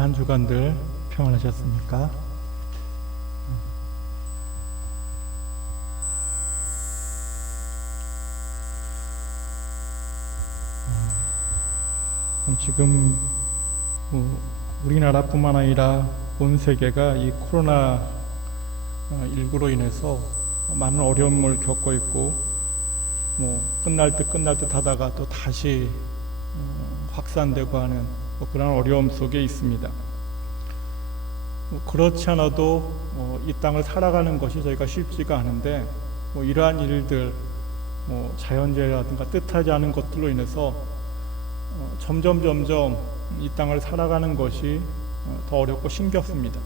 한 주간들 평안하셨습니까? 지금 우리나라뿐만 아니라 온 세계가 이 코로나19로 인해서 많은 어려움을 겪고 있고, 끝날 듯 하다가 또 다시 확산되고 하는 그런 어려움 속에 있습니다. 그렇지 않아도 이 땅을 살아가는 것이 저희가 쉽지가 않은데, 이러한 일들, 자연재해라든가 뜻하지 않은 것들로 인해서 점점 이 땅을 살아가는 것이 더 어렵고 힘겹습니다.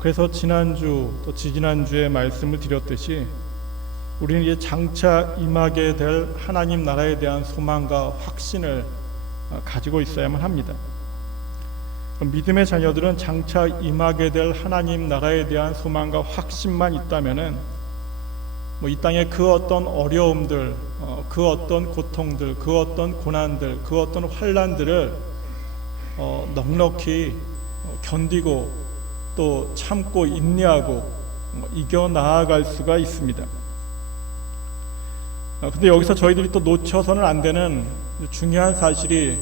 그래서 지난주 또 지지난주에 말씀을 드렸듯이 우리는 이제 장차 임하게 될 하나님 나라에 대한 소망과 확신을 가지고 있어야만 합니다. 믿음의 자녀들은 장차 임하게 될 하나님 나라에 대한 소망과 확신만 있다면은 이 땅의 그 어떤 어려움들, 그 어떤 고통들, 그 어떤 고난들, 그 어떤 환난들을 넉넉히 견디고 또 참고 인내하고 이겨 나아갈 수가 있습니다. 근데 여기서 저희들이 또 놓쳐서는 안 되는 중요한 사실이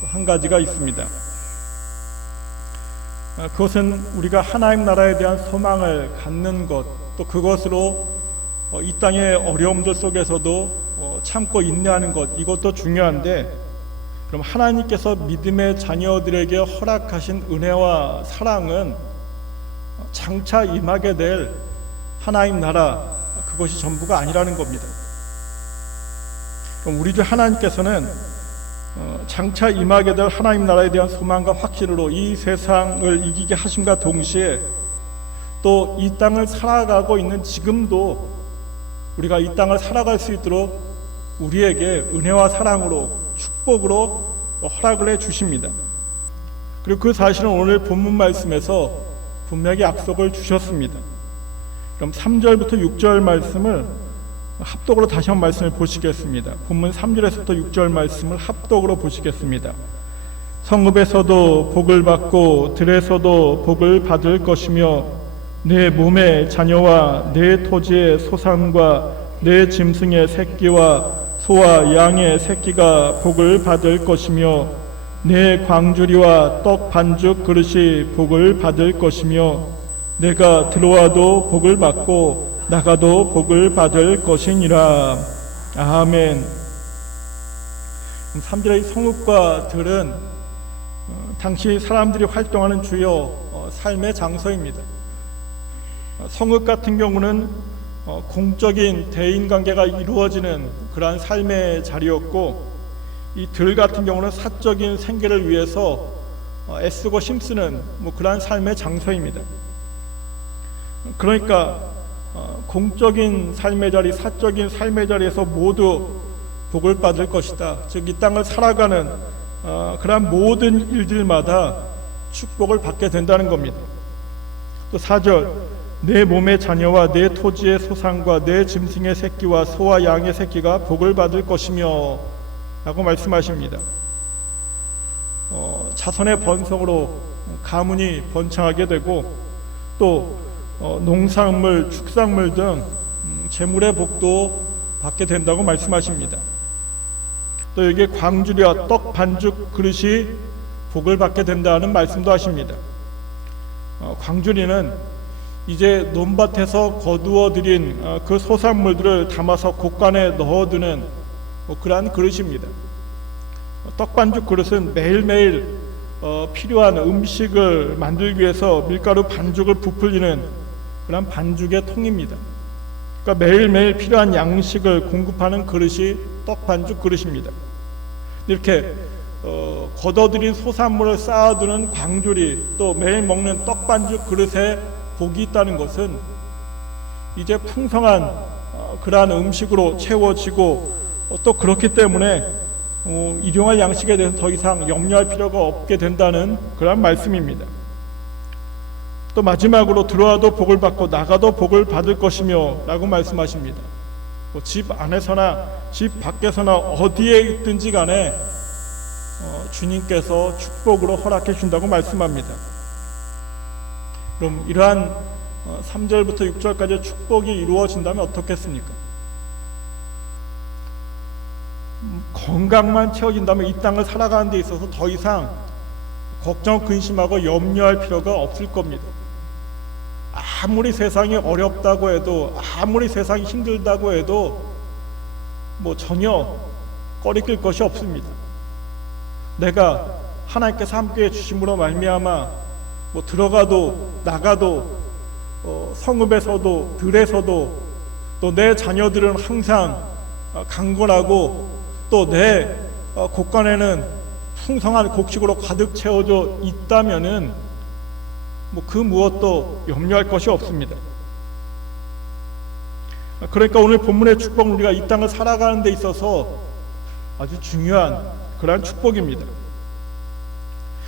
또 한 가지가 있습니다. 그것은 우리가 하나님 나라에 대한 소망을 갖는 것, 또 그것으로 이 땅의 어려움들 속에서도 참고 인내하는 것, 이것도 중요한데, 그럼 하나님께서 믿음의 자녀들에게 허락하신 은혜와 사랑은 장차 임하게 될 하나님 나라, 그것이 전부가 아니라는 겁니다. 그럼 우리 주 하나님께서는 장차 임하게 될 하나님 나라에 대한 소망과 확신으로 이 세상을 이기게 하심과 동시에 또 이 땅을 살아가고 있는 지금도 우리가 이 땅을 살아갈 수 있도록 우리에게 은혜와 사랑으로 축복으로 허락을 해 주십니다. 그리고 그 사실은 오늘 본문 말씀에서 분명히 약속을 주셨습니다. 그럼 3절부터 6절 말씀을 합독으로 다시 한번 말씀을 보시겠습니다. 본문 3절에서부터 6절 말씀을 합독으로 보시겠습니다. 성읍에서도 복을 받고 들에서도 복을 받을 것이며 내 몸의 자녀와 내 토지의 소산과 내 짐승의 새끼와 소와 양의 새끼가 복을 받을 것이며 내 광주리와 떡 반죽 그릇이 복을 받을 것이며 내가 들어와도 복을 받고 나가도 복을 받을 것이니라. 아멘. 3절의 성읍과 들은 당시 사람들이 활동하는 주요 삶의 장소입니다. 성읍 같은 경우는 공적인 대인관계가 이루어지는 그러한 삶의 자리였고, 이 들 같은 경우는 사적인 생계를 위해서 애쓰고 힘쓰는 그러한 삶의 장소입니다. 그러니까 공적인 삶의 자리, 사적인 삶의 자리에서 모두 복을 받을 것이다. 즉 이 땅을 살아가는 그러한 모든 일들마다 축복을 받게 된다는 겁니다. 또 4절, 내 몸의 자녀와 내 토지의 소산과 내 짐승의 새끼와 소와 양의 새끼가 복을 받을 것이며 라고 말씀하십니다. 자손의 번성으로 가문이 번창하게 되고, 또 농산물, 축산물 등 재물의 복도 받게 된다고 말씀하십니다. 또 여기에 광주리와 떡 반죽 그릇이 복을 받게 된다는 말씀도 하십니다. 광주리는 이제 논밭에서 거두어들인 그 소산물들을 담아서 곡간에 넣어두는 그러한 그릇입니다. 떡반죽 그릇은 매일매일 필요한 음식을 만들기 위해서 밀가루 반죽을 부풀리는 그런 반죽의 통입니다. 그러니까 매일매일 필요한 양식을 공급하는 그릇이 떡반죽 그릇입니다. 이렇게 걷어들인 소산물을 쌓아두는 광주리, 또 매일 먹는 떡반죽 그릇에 복이 있다는 것은 이제 풍성한 그러한 음식으로 채워지고, 또 그렇기 때문에 일용할 양식에 대해서 더 이상 염려할 필요가 없게 된다는 그런 말씀입니다. 또 마지막으로 들어와도 복을 받고 나가도 복을 받을 것이며 라고 말씀하십니다. 집 안에서나 집 밖에서나 어디에 있든지 간에 주님께서 축복으로 허락해 준다고 말씀합니다. 그럼 이러한 3절부터 6절까지 축복이 이루어진다면 어떻겠습니까? 건강만 채워진다면 이 땅을 살아가는 데 있어서 더 이상 걱정, 근심하고 염려할 필요가 없을 겁니다. 아무리 세상이 어렵다고 해도, 아무리 세상이 힘들다고 해도 전혀 꺼리낄 것이 없습니다. 내가 하나님께서 함께해 주심으로 말미암아 들어가도 나가도 성읍에서도 들에서도 또 내 자녀들은 항상 강건하고 또 내 곳간에는 풍성한 곡식으로 가득 채워져 있다면은 그 무엇도 염려할 것이 없습니다. 그러니까 오늘 본문의 축복은 우리가 이 땅을 살아가는 데 있어서 아주 중요한 그러한 축복입니다.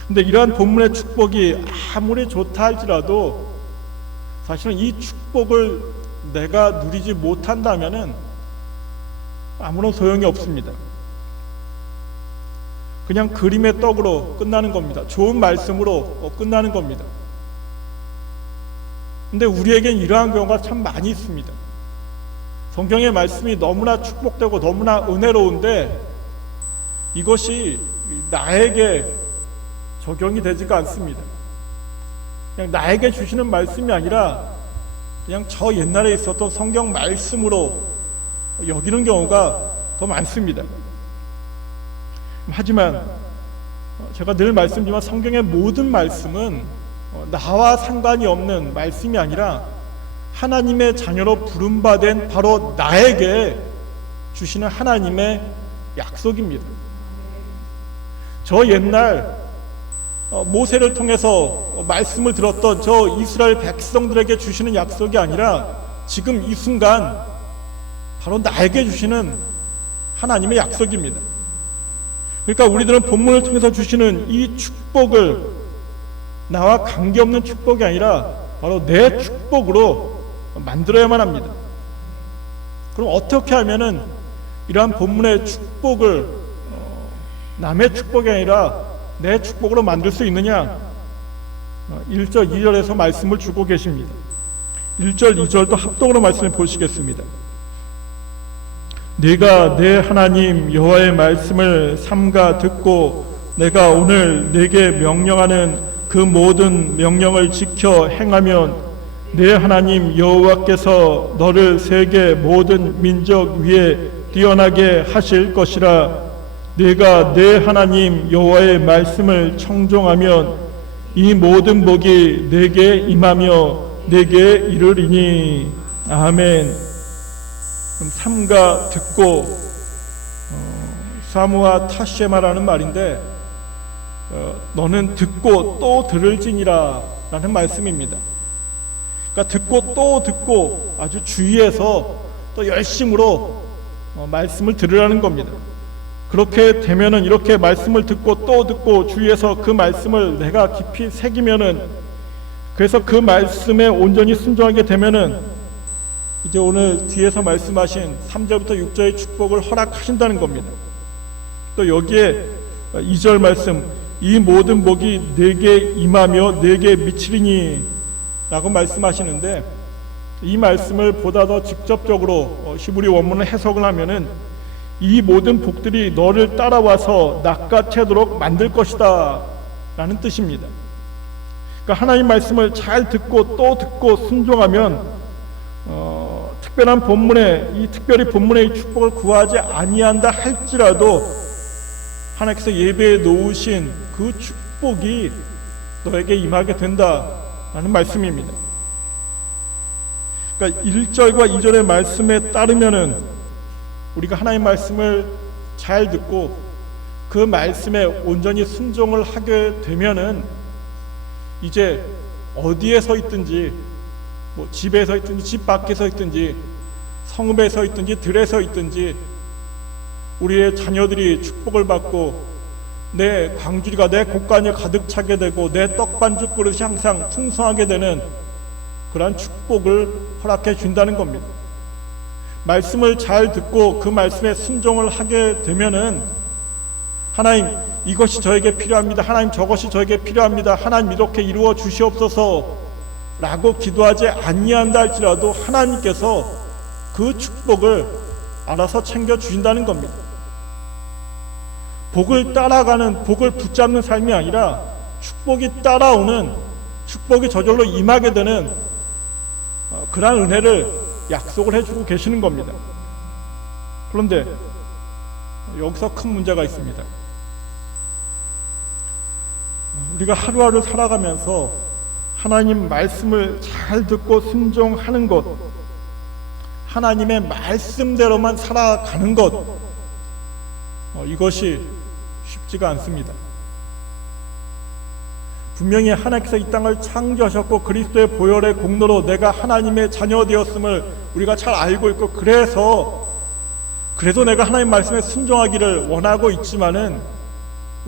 근데 이러한 본문의 축복이 아무리 좋다 할지라도 사실은 이 축복을 내가 누리지 못한다면은 아무런 소용이 없습니다. 그냥 그림의 떡으로 끝나는 겁니다. 좋은 말씀으로 끝나는 겁니다. 근데 우리에겐 이러한 경우가 참 많이 있습니다. 성경의 말씀이 너무나 축복되고 너무나 은혜로운데 이것이 나에게 적용이 되지가 않습니다. 그냥 나에게 주시는 말씀이 아니라 그냥 저 옛날에 있었던 성경 말씀으로 여기는 경우가 더 많습니다. 하지만 제가 늘 말씀드리지만 성경의 모든 말씀은 나와 상관이 없는 말씀이 아니라 하나님의 자녀로 부름받은 바로 나에게 주시는 하나님의 약속입니다. 저 옛날 모세를 통해서 말씀을 들었던 저 이스라엘 백성들에게 주시는 약속이 아니라 지금 이 순간 바로 나에게 주시는 하나님의 약속입니다. 그러니까 우리들은 본문을 통해서 주시는 이 축복을 나와 관계없는 축복이 아니라 바로 내 축복으로 만들어야만 합니다. 그럼 어떻게 하면은 이러한 본문의 축복을 남의 축복이 아니라 내 축복으로 만들 수 있느냐? 1절, 2절에서 말씀을 주고 계십니다. 1절, 2절도 합동으로 말씀을 보시겠습니다. 네가 내 하나님 여호와의 말씀을 삼가 듣고 내가 오늘 네게 명령하는 그 모든 명령을 지켜 행하면 내 하나님 여호와께서 너를 세계 모든 민족 위에 뛰어나게 하실 것이라. 네가 내 하나님 여호와의 말씀을 청종하면 이 모든 복이 네게 임하며 네게 이르리니. 아멘. 그럼 삼가 듣고 사무아 타쉐마라는 말인데 너는 듣고 또 들을지니라 라는 말씀입니다. 그러니까 듣고 또 듣고 아주 주의해서 또 열심으로 말씀을 들으라는 겁니다. 그렇게 되면은 이렇게 말씀을 듣고 또 듣고 주위에서 그 말씀을 내가 깊이 새기면은 그래서 그 말씀에 온전히 순종하게 되면은 이제 오늘 뒤에서 말씀하신 3절부터 6절의 축복을 허락하신다는 겁니다. 또 여기에 2절 말씀 이 모든 복이 내게 임하며 내게 미치리니 라고 말씀하시는데 이 말씀을 보다 더 직접적으로 히브리 원문을 해석을 하면은 이 모든 복들이 너를 따라와서 낚아채도록 만들 것이다 라는 뜻입니다. 그러니까 하나님 말씀을 잘 듣고 또 듣고 순종하면 특별한 본문에 특별히 본문의 축복을 구하지 아니한다 할지라도 하나님께서 예배에 놓으신 그 축복이 너에게 임하게 된다라는 말씀입니다. 그러니까 1절과 2절의 말씀에 따르면은 우리가 하나님 말씀을 잘 듣고 그 말씀에 온전히 순종을 하게 되면은 이제 어디에 서 있든지 집에 서 있든지 집 밖에 서 있든지 성읍에 서 있든지 들에 서 있든지 우리의 자녀들이 축복을 받고 내 광주리가 내 곳간에 가득 차게 되고 내 떡반죽 그릇이 항상 풍성하게 되는 그러한 축복을 허락해 준다는 겁니다. 말씀을 잘 듣고 그 말씀에 순종을 하게 되면은 하나님 이것이 저에게 필요합니다. 하나님 저것이 저에게 필요합니다. 하나님 이렇게 이루어 주시옵소서 라고 기도하지 아니한다 할지라도 하나님께서 그 축복을 알아서 챙겨 주신다는 겁니다. 복을 따라가는, 복을 붙잡는 삶이 아니라 축복이 따라오는, 축복이 저절로 임하게 되는 그러한 은혜를 약속을 해주고 계시는 겁니다. 그런데 여기서 큰 문제가 있습니다. 우리가 하루하루 살아가면서 하나님 말씀을 잘 듣고 순종하는 것, 하나님의 말씀대로만 살아가는 것, 이것이 쉽지가 않습니다. 분명히 하나님께서 이 땅을 창조하셨고 그리스도의 보혈의 공로로 내가 하나님의 자녀 되었음을 우리가 잘 알고 있고, 그래서 내가 하나님 말씀에 순종하기를 원하고 있지만은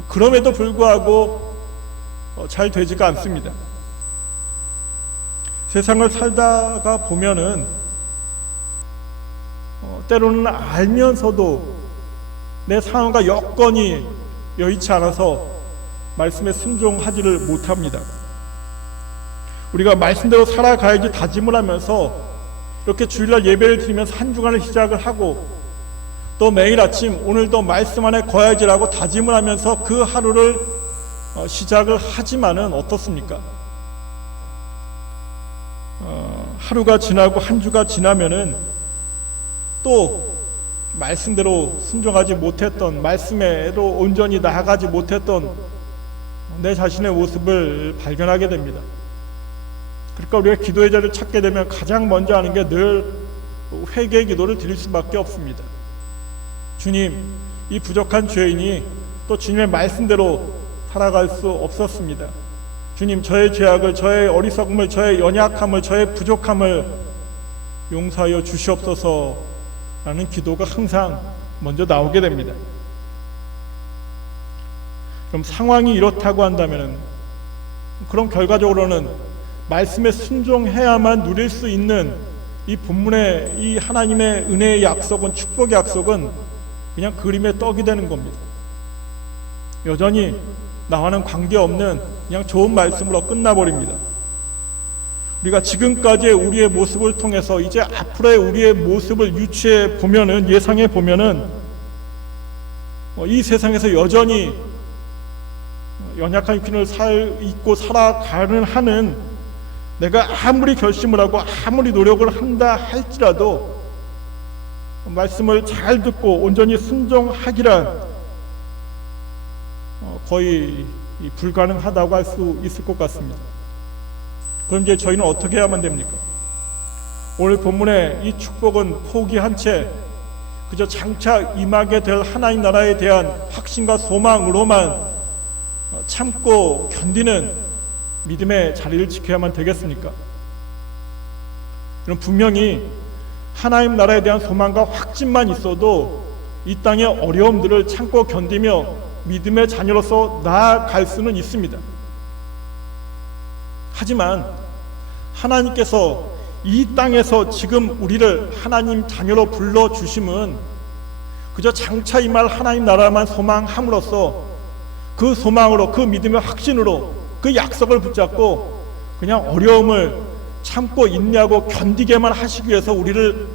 그럼에도 불구하고 잘 되지가 않습니다. 세상을 살다가 보면은 때로는 알면서도 내 상황과 여건이 여의치 않아서 말씀에 순종하지를 못합니다. 우리가 말씀대로 살아가야지 다짐을 하면서 이렇게 주일날 예배를 드리면서 한 주간을 시작을 하고, 또 매일 아침 오늘도 말씀 안에 거야지라고 다짐을 하면서 그 하루를 시작을 하지만은 어떻습니까? 하루가 지나고 한 주가 지나면은 또 말씀대로 순종하지 못했던, 말씀에도 온전히 나아가지 못했던 내 자신의 모습을 발견하게 됩니다. 그러니까 우리가 기도의 자리를 찾게 되면 가장 먼저 하는 게 늘 회개의 기도를 드릴 수밖에 없습니다. 주님, 이 부족한 죄인이 또 주님의 말씀대로 살아갈 수 없었습니다. 주님, 저의 죄악을, 저의 어리석음을, 저의 연약함을, 저의 부족함을 용서하여 주시옵소서 라는 기도가 항상 먼저 나오게 됩니다. 그럼 상황이 이렇다고 한다면, 그럼 결과적으로는 말씀에 순종해야만 누릴 수 있는 이 본문의 이 하나님의 은혜의 약속은, 축복의 약속은 그냥 그림의 떡이 되는 겁니다. 여전히 나와는 관계없는 그냥 좋은 말씀으로 끝나버립니다. 우리가 지금까지의 우리의 모습을 통해서 이제 앞으로의 우리의 모습을 유추해 보면은, 예상해 보면은 이 세상에서 여전히 연약한 육신을 입고 살아가는 하는, 내가 아무리 결심을 하고 아무리 노력을 한다 할지라도 말씀을 잘 듣고 온전히 순종하기란 거의 불가능하다고 할 수 있을 것 같습니다. 그럼 이제 저희는 어떻게 해야만 됩니까? 오늘 본문의 이 축복은 포기한 채 그저 장차 임하게 될 하나님 나라에 대한 확신과 소망으로만 참고 견디는 믿음의 자리를 지켜야만 되겠습니까? 그럼 분명히 하나님 나라에 대한 소망과 확신만 있어도 이 땅의 어려움들을 참고 견디며 믿음의 자녀로서 나아갈 수는 있습니다. 하지만 하나님께서 이 땅에서 지금 우리를 하나님 자녀로 불러주심은 그저 장차 임할 하나님 나라만 소망함으로써 그 소망으로, 그 믿음의 확신으로 그 약속을 붙잡고 그냥 어려움을 참고 인내하고 견디게만 하시기 위해서 우리를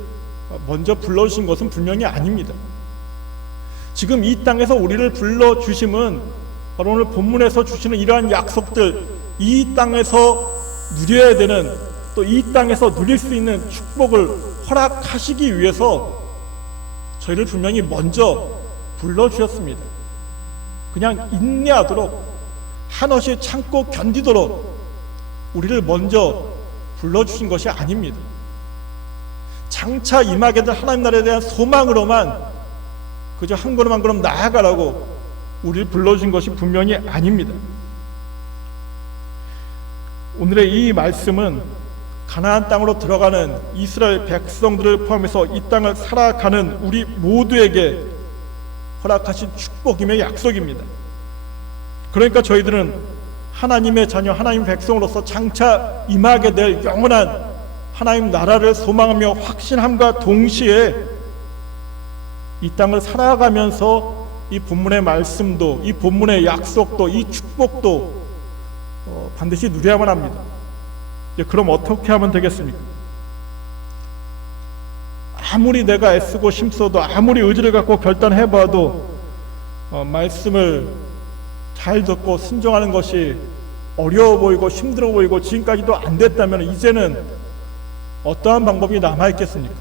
먼저 불러주신 것은 분명히 아닙니다. 지금 이 땅에서 우리를 불러주심은 바로 오늘 본문에서 주시는 이러한 약속들, 이 땅에서 누려야 되는, 또 이 땅에서 누릴 수 있는 축복을 허락하시기 위해서 저희를 분명히 먼저 불러주셨습니다. 그냥 인내하도록, 한없이 참고 견디도록 우리를 먼저 불러주신 것이 아닙니다. 장차 임하게 될 하나님 나라에 대한 소망으로만 그저 한 걸음 한 걸음 나아가라고 우리를 불러주신 것이 분명히 아닙니다. 오늘의 이 말씀은 가나안 땅으로 들어가는 이스라엘 백성들을 포함해서 이 땅을 살아가는 우리 모두에게 허락하신 축복임의 약속입니다. 그러니까 저희들은 하나님의 자녀, 하나님 백성으로서 장차 임하게 될 영원한 하나님 나라를 소망하며 확신함과 동시에 이 땅을 살아가면서 이 본문의 말씀도, 이 본문의 약속도, 이 축복도 반드시 누려야만 합니다. 그럼 어떻게 하면 되겠습니까? 아무리 내가 애쓰고 힘써도, 아무리 의지를 갖고 결단해봐도 말씀을 잘 듣고 순종하는 것이 어려워 보이고 힘들어 보이고 지금까지도 안 됐다면 이제는 어떠한 방법이 남아있겠습니까?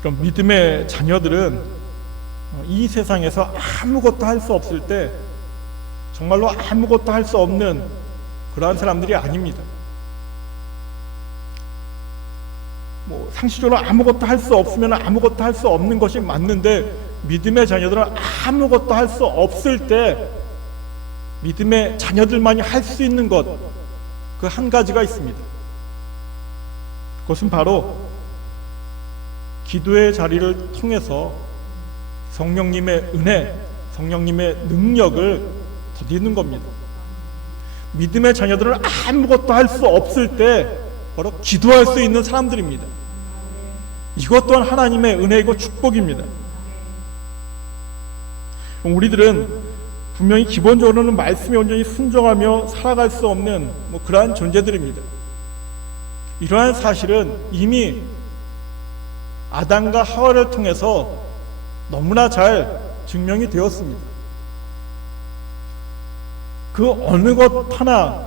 그럼 믿음의 자녀들은 이 세상에서 아무것도 할 수 없을 때 정말로 아무것도 할 수 없는 그러한 사람들이 아닙니다. 상식적으로 아무것도 할 수 없으면 아무것도 할 수 없는 것이 맞는데, 믿음의 자녀들은 아무것도 할 수 없을 때 믿음의 자녀들만이 할 수 있는 것, 그 한 가지가 있습니다. 그것은 바로 기도의 자리를 통해서 성령님의 은혜, 성령님의 능력을 더디는 겁니다. 믿음의 자녀들은 아무것도 할 수 없을 때 바로 기도할 수 있는 사람들입니다. 이것 또한 하나님의 은혜이고 축복입니다. 우리들은 분명히 기본적으로는 말씀에 온전히 순종하며 살아갈 수 없는 그러한 존재들입니다. 이러한 사실은 이미 아담과 하와를 통해서 너무나 잘 증명이 되었습니다. 그 어느 것 하나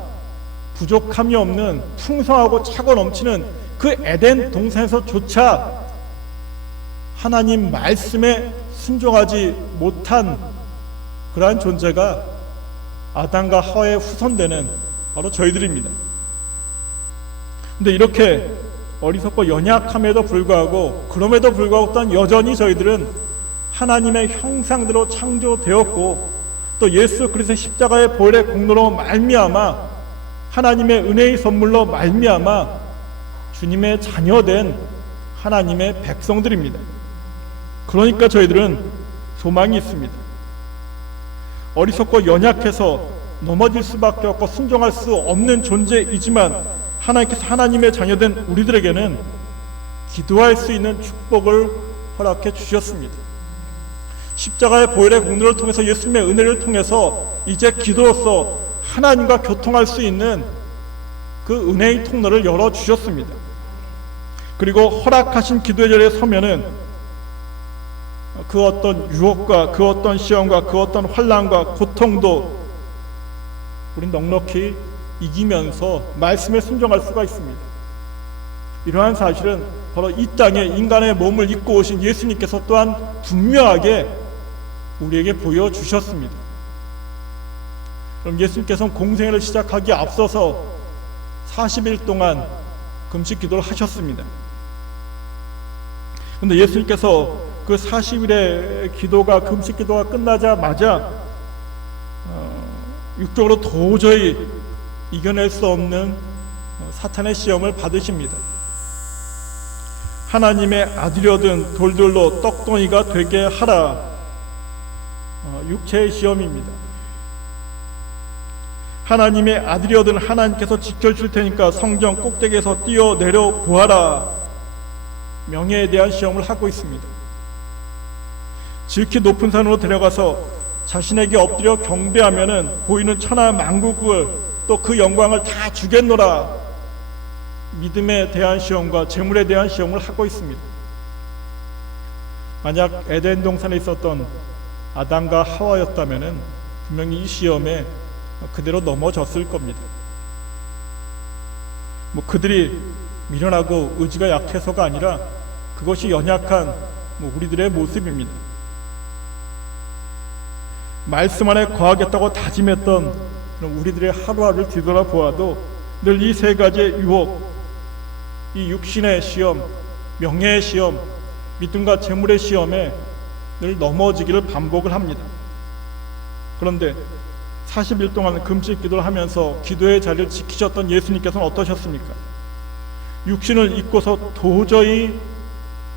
부족함이 없는 풍성하고 차고 넘치는 그 에덴 동산에서조차 하나님 말씀에 순종하지 못한 그러한 존재가 아담과 하와의 후손되는 바로 저희들입니다. 근데 이렇게 어리석고 연약함에도 불구하고, 그럼에도 불구하고 또한 여전히 저희들은 하나님의 형상대로 창조되었고, 또 예수 그리스도의 십자가의 보혈의 공로로 말미암아 하나님의 은혜의 선물로 말미암아 주님의 자녀된 하나님의 백성들입니다. 그러니까 저희들은 소망이 있습니다. 어리석고 연약해서 넘어질 수밖에 없고 순종할 수 없는 존재이지만 하나님께서 하나님의 자녀된 우리들에게는 기도할 수 있는 축복을 허락해 주셨습니다. 십자가의 보혈의 공로를 통해서, 예수님의 은혜를 통해서 이제 기도로서 하나님과 교통할 수 있는 그 은혜의 통로를 열어주셨습니다. 그리고 허락하신 기도의 자리에 서면은 그 어떤 유혹과 그 어떤 시험과 그 어떤 환난과 고통도 우린 넉넉히 이기면서 말씀에 순종할 수가 있습니다. 이러한 사실은 바로 이 땅에 인간의 몸을 입고 오신 예수님께서 또한 분명하게 우리에게 보여주셨습니다. 그럼 예수님께서는 공생애를 시작하기에 앞서서 40일 동안 금식 기도를 하셨습니다. 그런데 예수님께서 그 40일의 기도가, 금식 기도가 끝나자마자 육적으로 도저히 이겨낼 수 없는 사탄의 시험을 받으십니다. 하나님의 아들이거든 돌들로 떡덩이가 되게 하라. 육체의 시험입니다. 하나님의 아들이거든 하나님께서 지켜줄 테니까 성전 꼭대기에서 뛰어내려 보아라. 명예에 대한 시험을 하고 있습니다. 지극히 높은 산으로 데려가서 자신에게 엎드려 경배하면은 보이는 천하 만국을 또 그 영광을 다 주겠노라. 믿음에 대한 시험과 재물에 대한 시험을 하고 있습니다. 만약 에덴 동산에 있었던 아담과 하와였다면은 분명히 이 시험에 그대로 넘어졌을 겁니다. 그들이 미련하고 의지가 약해서가 아니라 그것이 연약한 우리들의 모습입니다. 말씀 안에 거하겠다고 다짐했던 우리들의 하루하루를 뒤돌아보아도 늘 이 세 가지의 유혹, 이 육신의 시험, 명예의 시험, 믿음과 재물의 시험에 늘 넘어지기를 반복을 합니다. 그런데 40일 동안 금식 기도를 하면서 기도의 자리를 지키셨던 예수님께서는 어떠셨습니까? 육신을 입고서 도저히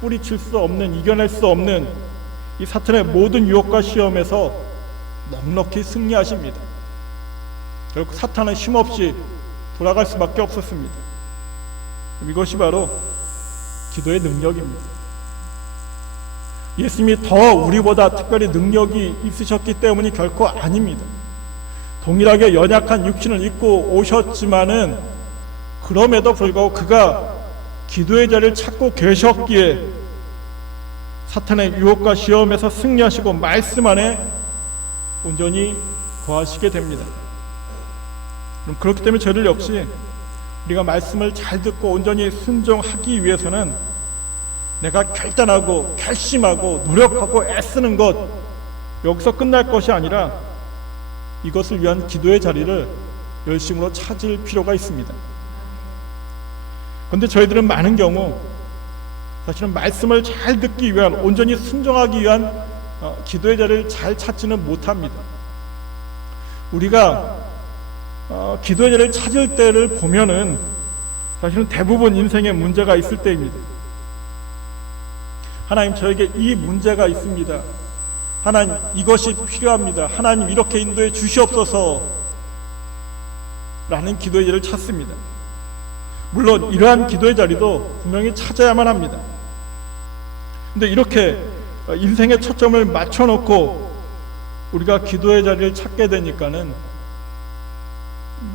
뿌리칠 수 없는, 이겨낼 수 없는 이 사탄의 모든 유혹과 시험에서 넉넉히 승리하십니다. 결국 사탄은 힘없이 돌아갈 수밖에 없었습니다. 이것이 바로 기도의 능력입니다. 예수님이 더 우리보다 특별히 능력이 있으셨기 때문이 결코 아닙니다. 동일하게 연약한 육신을 입고 오셨지만은 그럼에도 불구하고 그가 기도의 자리를 찾고 계셨기에 사탄의 유혹과 시험에서 승리하시고 말씀 안에 온전히 거하시게 됩니다. 그렇기 때문에 저희들 역시 우리가 말씀을 잘 듣고 온전히 순종하기 위해서는 내가 결단하고 결심하고 노력하고 애쓰는 것, 여기서 끝날 것이 아니라 이것을 위한 기도의 자리를 열심으로 찾을 필요가 있습니다. 그런데 저희들은 많은 경우 사실은 말씀을 잘 듣기 위한, 온전히 순종하기 위한 기도의 자리를 잘 찾지는 못합니다. 우리가 기도의 자리를 찾을 때를 보면은 사실은 대부분 인생에 문제가 있을 때입니다. 하나님, 저에게 이 문제가 있습니다. 하나님, 이것이 필요합니다. 하나님, 이렇게 인도해 주시옵소서 라는 기도의 자리를 찾습니다. 물론 이러한 기도의 자리도 분명히 찾아야만 합니다. 근데 이렇게 인생의 초점을 맞춰놓고 우리가 기도의 자리를 찾게 되니까는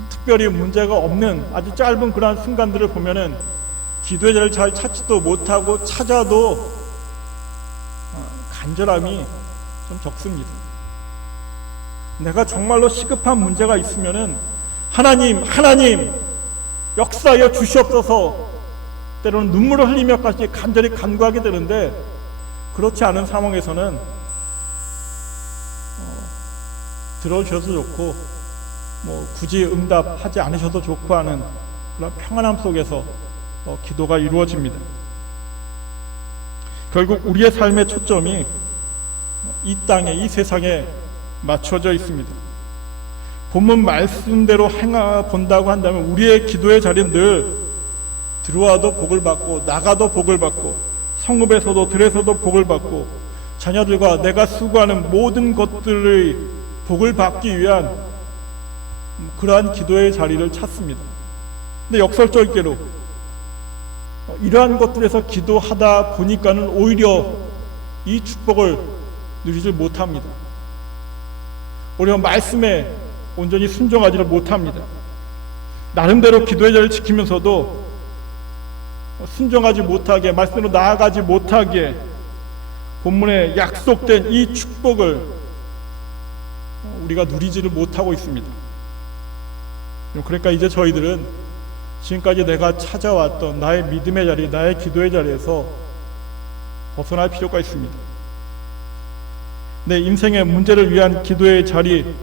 특별히 문제가 없는 아주 짧은 그러한 순간들을 보면은 기도의 자리를 잘 찾지도 못하고 찾아도 간절함이 좀 적습니다. 내가 정말로 시급한 문제가 있으면은 하나님 역사하여 주시옵소서, 때로는 눈물을 흘리며까지 간절히 간구하게 되는데, 그렇지 않은 상황에서는 들어주셔도 좋고 굳이 응답하지 않으셔도 좋고 하는 그런 평안함 속에서 기도가 이루어집니다. 결국 우리의 삶의 초점이 이 땅에, 이 세상에 맞춰져 있습니다. 본문 말씀대로 행하 본다고 한다면 우리의 기도의 자리는 늘 들어와도 복을 받고 나가도 복을 받고 성읍에서도 들에서도 복을 받고 자녀들과 내가 수고하는 모든 것들의 복을 받기 위한 그러한 기도의 자리를 찾습니다. 근데 역설적으로 이러한 것들에서 기도하다 보니까는 오히려 이 축복을 누리지 못합니다. 오히려 말씀에 온전히 순종하지를 못합니다. 나름대로 기도의 자리를 지키면서도 순종하지 못하게, 말씀으로 나아가지 못하게 본문에 약속된 이 축복을 우리가 누리지를 못하고 있습니다. 그러니까 이제 저희들은 지금까지 내가 찾아왔던 나의 믿음의 자리, 나의 기도의 자리에서 벗어날 필요가 있습니다. 내 인생의 문제를 위한 기도의 자리,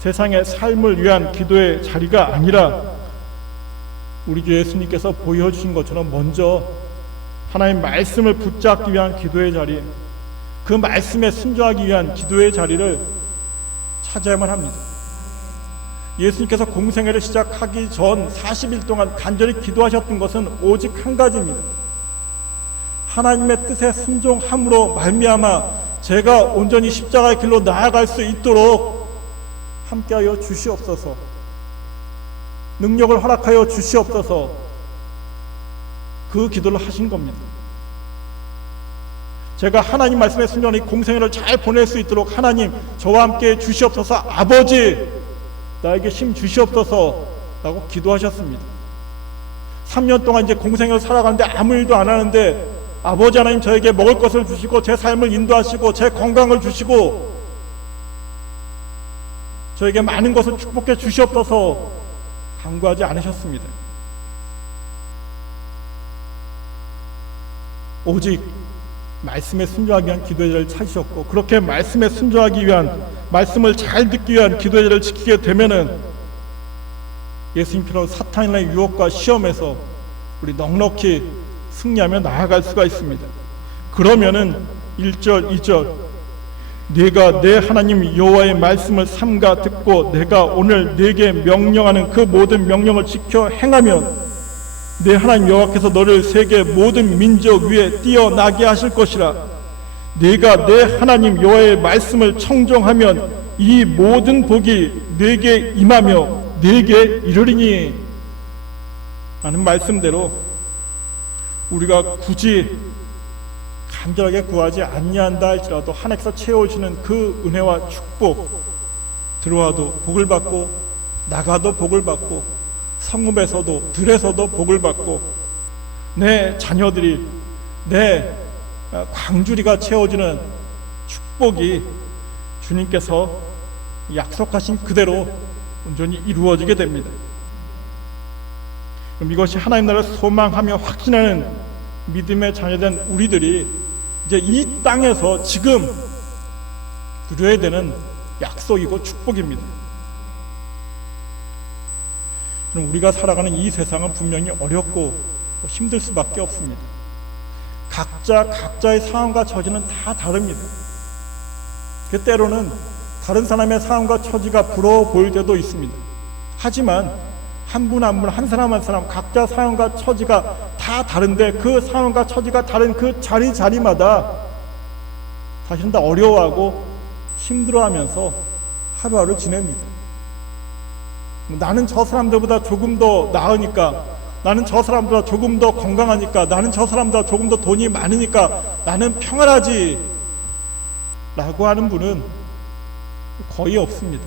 세상의 삶을 위한 기도의 자리가 아니라 우리 주 예수님께서 보여주신 것처럼 먼저 하나님 말씀을 붙잡기 위한 기도의 자리, 그 말씀에 순종하기 위한 기도의 자리를 찾아야만 합니다. 예수님께서 공생애를 시작하기 전 40일 동안 간절히 기도하셨던 것은 오직 한 가지입니다. 하나님의 뜻에 순종함으로 말미암아 제가 온전히 십자가의 길로 나아갈 수 있도록 함께하여 주시옵소서, 능력을 허락하여 주시옵소서, 그 기도를 하신 겁니다. 제가 하나님 말씀에 순종하는 공생애를 잘 보낼 수 있도록 하나님 저와 함께 주시옵소서, 아버지 나에게 힘 주시옵소서 라고 기도하셨습니다. 3년 동안 이제 공생애를 살아가는데 아무 일도 안 하는데 아버지 하나님 저에게 먹을 것을 주시고 제 삶을 인도하시고 제 건강을 주시고 저에게 많은 것을 축복해 주시옵소서 간구하지 않으셨습니다. 오직 말씀에 순종하기 위한 기도의 자리를 찾으셨고, 그렇게 말씀에 순종하기 위한, 말씀을 잘 듣기 위한 기도의 자리를 지키게 되면은 예수님처럼 사탄의 유혹과 시험에서 우리 넉넉히 승리하며 나아갈 수가 있습니다. 그러면은 1절 2절 네가 내 하나님 여호와의 말씀을 삼가 듣고 내가 오늘 네게 명령하는 그 모든 명령을 지켜 행하면 내 하나님 여호와께서 너를 세계 모든 민족 위에 뛰어나게 하실 것이라. 네가 내 하나님 여호와의 말씀을 청종하면 이 모든 복이 네게 임하며 네게 이르리니 라는 말씀대로 우리가 굳이 간절하게 구하지 아니한다 할지라도 하나님께서 채워주시는 그 은혜와 축복, 들어와도 복을 받고 나가도 복을 받고 성읍에서도 들에서도 복을 받고 내 자녀들이 내 광주리가 채워주는 축복이 주님께서 약속하신 그대로 온전히 이루어지게 됩니다. 그럼 이것이 하나님 나라를 소망하며 확신하는 믿음의 자녀된 우리들이 이제 이 땅에서 지금 누려야 되는 약속이고 축복입니다. 그럼 우리가 살아가는 이 세상은 분명히 어렵고 힘들 수밖에 없습니다. 각자의 상황과 처지는 다 다릅니다. 때로는 다른 사람의 상황과 처지가 부러워 보일 때도 있습니다. 하지만 한 분 한 분, 한 사람 한 사람 각자 상황과 처지가 다 다른데 그 상황과 처지가 다른 그 자리마다 사실은 다 어려워하고 힘들어하면서 하루하루 지냅니다. 나는 저 사람들보다 조금 더 나으니까, 나는 저 사람보다 조금 더 건강하니까, 나는 저 사람보다 조금 더 돈이 많으니까 나는 평안하지 라고 하는 분은 거의 없습니다.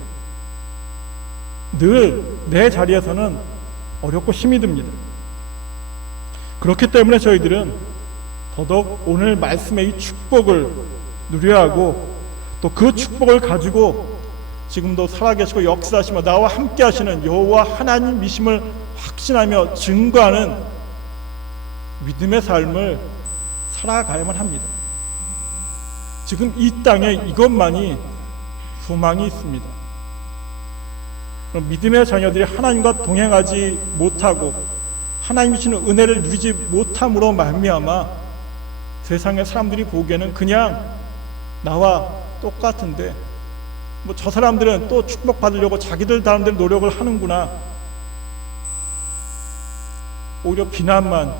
늘 내 자리에서는 어렵고 힘이 듭니다. 그렇기 때문에 저희들은 더더욱 오늘 말씀의 이 축복을 누려야 하고 또 그 축복을 가지고 지금도 살아계시고 역사하시며 나와 함께 하시는 여호와 하나님이심을 확신하며 증거하는 믿음의 삶을 살아가야만 합니다. 지금 이 땅에 이것만이 소망이 있습니다. 그럼 믿음의 자녀들이 하나님과 동행하지 못하고 하나님이 주시는 은혜를 누리지 못함으로 말미암아 세상의 사람들이 보기에는 그냥 나와 똑같은데 뭐 저 사람들은 또 축복받으려고 자기들 나름대로 노력을 하는구나, 오히려 비난만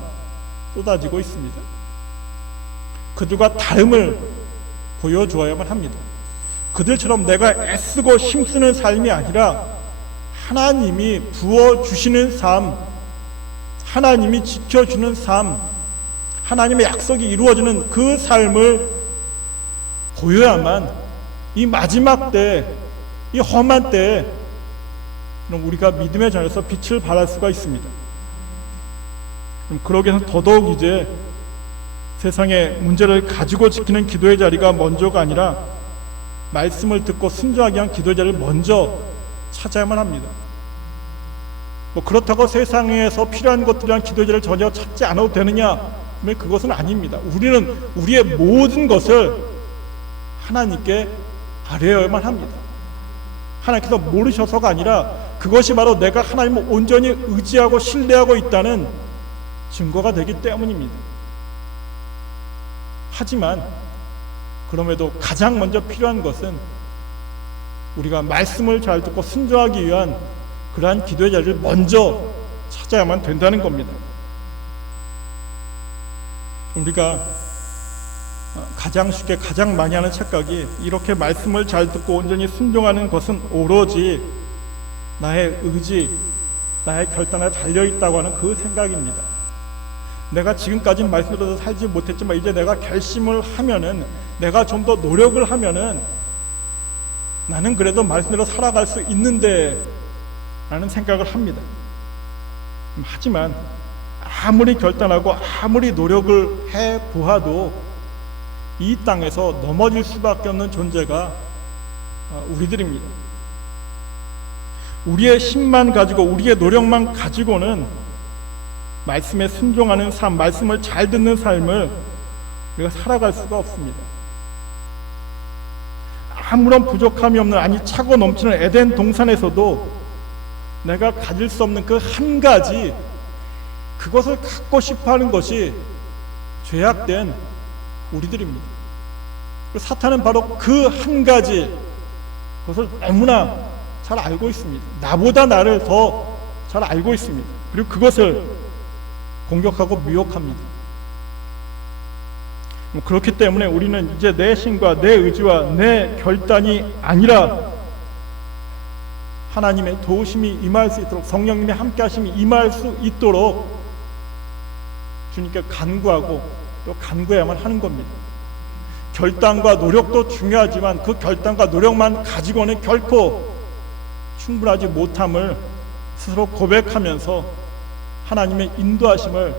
쏟아지고 있습니다. 그들과 다름을 보여주어야만 합니다. 그들처럼 내가 애쓰고 힘쓰는 삶이 아니라 하나님이 부어주시는 삶, 하나님이 지켜주는 삶, 하나님의 약속이 이루어지는 그 삶을 보여야만 이 마지막 때, 이 험한 때에 우리가 믿음의 자리에서 빛을 발할 수가 있습니다. 그러기 위해서 더더욱 이제 세상의 문제를 가지고 지키는 기도의 자리가 먼저가 아니라 말씀을 듣고 순종하기 위한 기도의 자리를 먼저 찾아야만 합니다. 뭐 그렇다고 세상에서 필요한 것들에 대한 기도의 자리를 전혀 찾지 않아도 되느냐? 그것은 아닙니다. 우리는 우리의 모든 것을 하나님께 아뢰어야만 합니다. 하나님께서 모르셔서가 아니라 그것이 바로 내가 하나님을 온전히 의지하고 신뢰하고 있다는 증거가 되기 때문입니다. 하지만 그럼에도 가장 먼저 필요한 것은 우리가 말씀을 잘 듣고 순종하기 위한 그러한 기도의 자리를 먼저 찾아야만 된다는 겁니다. 우리가 가장 쉽게 가장 많이 하는 착각이 이렇게 말씀을 잘 듣고 온전히 순종하는 것은 오로지 나의 의지, 나의 결단에 달려있다고 하는 그 생각입니다. 내가 지금까지는 말씀대로 살지 못했지만 이제 내가 결심을 하면은, 내가 좀 더 노력을 하면은 나는 그래도 말씀대로 살아갈 수 있는데 라는 생각을 합니다. 하지만 아무리 결단하고 아무리 노력을 해보아도 이 땅에서 넘어질 수밖에 없는 존재가 우리들입니다. 우리의 힘만 가지고, 우리의 노력만 가지고는 말씀에 순종하는 삶, 말씀을 잘 듣는 삶을 우리가 살아갈 수가 없습니다. 아무런 부족함이 없는, 아니 차고 넘치는 에덴 동산에서도 내가 가질 수 없는 그 한 가지, 그것을 갖고 싶어하는 것이 죄악된 우리들입니다. 사탄은 바로 그 한 가지, 그것을 너무나 잘 알고 있습니다. 나보다 나를 더 잘 알고 있습니다. 그리고 그것을 공격하고 미혹합니다. 그렇기 때문에 우리는 이제 내 힘과 내 의지와 내 결단이 아니라 하나님의 도우심이 임할 수 있도록, 성령님의 함께 하심이 임할 수 있도록 주님께 간구하고 또 간구해야만 하는 겁니다. 결단과 노력도 중요하지만 그 결단과 노력만 가지고는 결코 충분하지 못함을 스스로 고백하면서 하나님의 인도하심을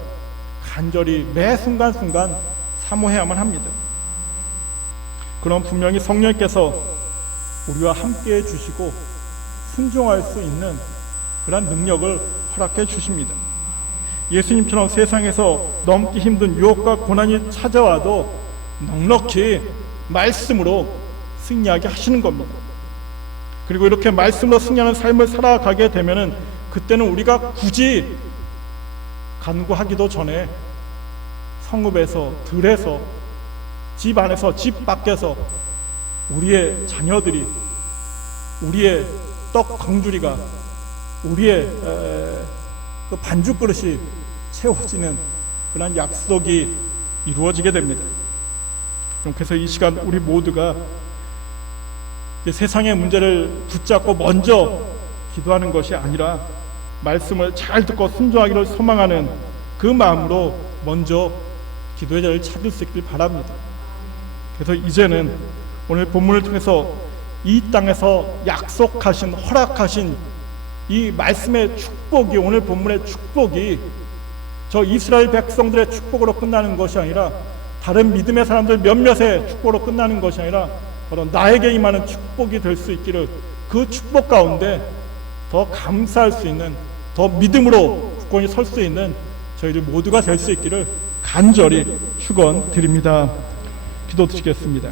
간절히 매 순간순간 사모해야만 합니다. 그럼 분명히 성령께서 우리와 함께 해주시고 순종할 수 있는 그런 능력을 허락해 주십니다. 예수님처럼 세상에서 넘기 힘든 유혹과 고난이 찾아와도 넉넉히 말씀으로 승리하게 하시는 겁니다. 그리고 이렇게 말씀으로 승리하는 삶을 살아가게 되면은 그때는 우리가 굳이 간구하기도 전에 성읍에서, 들에서, 집 안에서, 집 밖에서 우리의 자녀들이, 우리의 떡 강주리가, 우리의 그 반죽 그릇이 채워지는 그런 약속이 이루어지게 됩니다. 그래서 이 시간 우리 모두가 세상의 문제를 붙잡고 먼저 기도하는 것이 아니라 말씀을 잘 듣고 순종하기를 소망하는 그 마음으로 먼저 기도의 자리를 찾을 수 있길 바랍니다. 그래서 이제는 오늘 본문을 통해서 이 땅에서 약속하신, 허락하신 이 말씀의 축복이, 오늘 본문의 축복이 저 이스라엘 백성들의 축복으로 끝나는 것이 아니라 다른 믿음의 사람들 몇몇의 축복으로 끝나는 것이 아니라 바로 나에게 임하는 축복이 될 수 있기를, 그 축복 가운데 더 감사할 수 있는, 더 믿음으로 굳건히 설 수 있는 저희들 모두가 될 수 있기를 간절히 축원드립니다. 기도드리겠습니다.